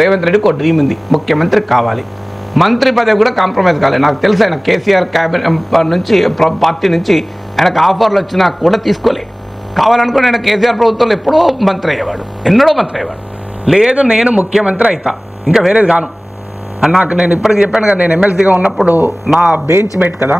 రేవంత్ రెడ్డికి ఒక డ్రీమ్ ఉంది, ముఖ్యమంత్రి కావాలి, మంత్రి పదవి కూడా కాంప్రమైజ్ కాలేదు. నాకు తెలుసు ఆయన కేసీఆర్ క్యాబినెట్ నుంచి పార్టీ నుంచి ఆయనకు ఆఫర్లు వచ్చినా కూడా తీసుకోలేదు. కావాలనుకుని ఆయన కేసీఆర్ ప్రభుత్వంలో ఎప్పుడో మంత్రి అయ్యేవాడు, ఎన్నడో మంత్రి అయ్యేవాడు. లేదు నేను ముఖ్యమంత్రి అవుతా, ఇంకా వేరేది కాను. నాకు నేను ఇప్పటికి చెప్పాను కదా, నేను ఎమ్మెల్సీగా ఉన్నప్పుడు నా బెంచ్ మేట్ కదా,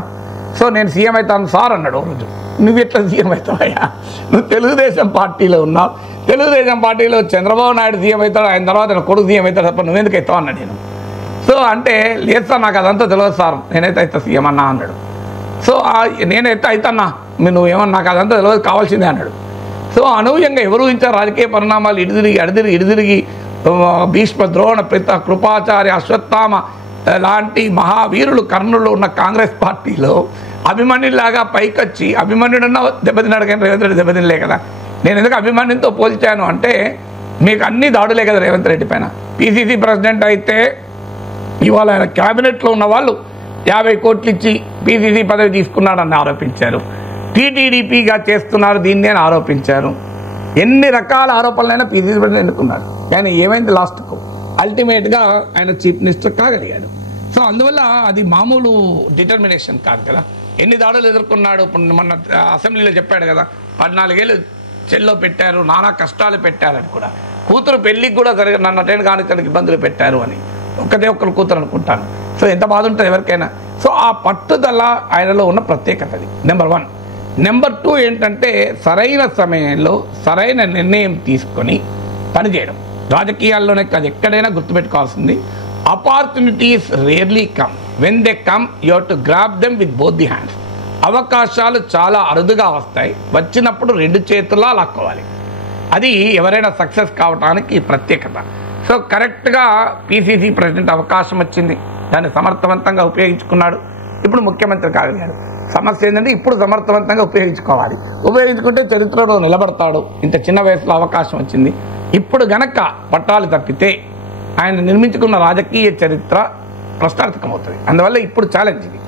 సో నేను సీఎం అవుతాను సార్ అన్నాడు రోజు. నువ్వు ఎట్లా సీఎం అవుతావయ్యా, నువ్వు తెలుగుదేశం పార్టీలో ఉన్నావు, తెలుగుదేశం పార్టీలో చంద్రబాబు నాయుడు సీఎం అవుతాడు, ఆయన తర్వాత నా కొడుకు సీఎం అవుతాడు తప్ప నువ్వెందుకు అవుతావు అన్నాడు నేను. సో అంటే లేదు సార్ నాకు అదంతా తెలియదు సార్, నేనైతే అవుతా సీఎం అన్నా అన్నాడు. సో నేనైతే అవుతాన్నా, నువ్వేమన్నా నాకు అదంతా తెలియదు కావాల్సిందే అన్నాడు. సో అనూహ్యంగా ఎవరు ఊహించారు రాజకీయ పరిణామాలు ఇడిదిరిగి భీష్మ ద్రోణ పిత కృపాచార్య అశ్వత్థామ లాంటి మహావీరులు కర్ణులు ఉన్న కాంగ్రెస్ పార్టీలో అభిమన్యులాగా పైకొచ్చి, అభిమన్యుడన్నా దెబ్బతిన్నాడు కానీ రేవంత్ రెడ్డి దెబ్బతినలే కదా. నేను ఎందుకు అభిమన్యుతో పోల్చాను అంటే మీకు అన్ని దాడులే కదా రేవంత్ రెడ్డి పైన. పిసిసి ప్రెసిడెంట్ అయితే ఇవాళ ఆయన క్యాబినెట్లో ఉన్న వాళ్ళు 50 కోట్లు ఇచ్చి పిసిసి పదవి తీసుకున్నాడని ఆరోపించారు. టీటీడీపీగా చేస్తున్నారు దీన్ని అని ఆరోపించారు. ఎన్ని రకాల ఆరోపణలైనా పిసిసి ప్రెసిడెంట్ ఎన్నుకున్నారు, కానీ ఏమైంది లాస్ట్కు అల్టిమేట్గా ఆయన చీఫ్ మినిస్టర్ కాగలిగాడు. సో అందువల్ల అది మామూలు డిటర్మినేషన్ కాదు కదా. ఎన్ని దాడులు ఎదుర్కొన్నాడు. ఇప్పుడు మొన్న అసెంబ్లీలో చెప్పాడు కదా, 14 ఏళ్ళు చెల్లో పెట్టారు, నానా కష్టాలు పెట్టారని కూడా. కూతురు పెళ్ళికి కూడా నన్ను అటెండ్ కానిచ్చడానికి ఇబ్బందులు పెట్టారు అని ఒక్కదే ఒక్కరు కూతురు అనుకుంటాను. సో ఎంత బాధ ఉంటుంది ఎవరికైనా. సో ఆ పట్టుదల ఆయనలో ఉన్న ప్రత్యేకత అది నెంబర్ 1. నెంబర్ 2 ఏంటంటే సరైన సమయంలో సరైన నిర్ణయం తీసుకొని పనిచేయడం. రాజకీయాల్లోనే కాదు ఎక్కడైనా గుర్తుపెట్టుకోవాల్సింది, opportunities rarely come, when they come you have to grab them with both the hands. అవకాశాలు చాలా అరుదుగా వస్తాయి, వచ్చినప్పుడు 2 చేతులా లాక్కోవాలి. అది ఎవరైనా సక్సెస్ కావడానికి ప్రత్యేకత. సో కరెక్ట్గా పిసిసి ప్రెసిడెంట్ అవకాశం వచ్చింది, దాన్ని సమర్థవంతంగా ఉపయోగించుకున్నాడు, ఇప్పుడు ముఖ్యమంత్రి కాగలిగాడు. సమస్య ఏంటంటే ఇప్పుడు సమర్థవంతంగా ఉపయోగించుకోవాలి. ఉపయోగించుకుంటే చరిత్రలో నిలబడతాడు. ఇంత చిన్న వయసులో అవకాశం వచ్చింది. ఇప్పుడు గనక పట్టాలు తప్పితే ఆయన నిర్మించుకున్న రాజకీయ చరిత్ర ప్రశ్నార్థకమవుతుంది. అందువల్ల ఇప్పుడు ఛాలెంజ్ ఇది.